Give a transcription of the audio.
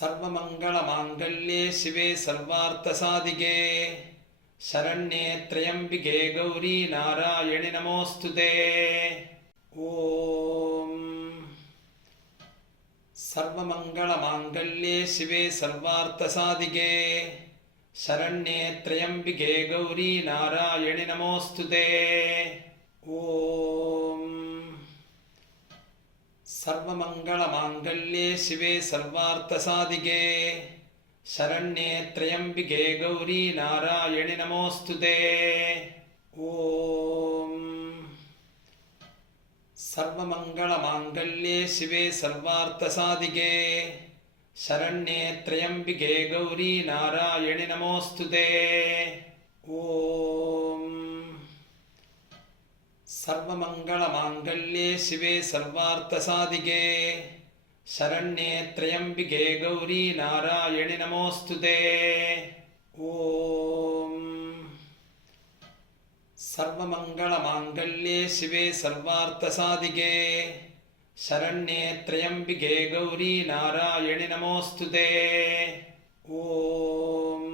सर्वमङ्गलमाङ्गल्ये शिवे सर्वार्थसाधिके शरण्ये त्र्यम्बिके गौरी नारायणि नमोऽस्तुते। ॐ सर्वमङ्गलमाङ्गल्ये शिवे सर्वार्थसाधिके शरण्ये त्र्यम्बिके गौरी नारायणि नमोऽस्तुते। ॐ सर्वमङ्गलमाङ्गल्ये शिवे सर्वार्थसाधिके शरण्ये त्र्यम्बिके गौरी नारायणि नमोऽस्तुते। ॐ सर्वमङ्गलमाङ्गल्ये शिवे सर्वार्थसाधिके शरण्ये त्र्यम्बिके गौरी नारायणि नमोऽस्तुते। ॐ सर्वमङ्गलमाङ्गल्ये शिवे सर्वार्थसाधिके शरण्ये त्र्यम्बिके गौरी नारायणि नमोऽस्तुते। ॐ सर्वमङ्गलमाङ्गल्ये शिवे सर्वार्थसाधिके शरण्ये त्र्यम्बिके गौरी नारायणि नमोऽस्तुते। ॐ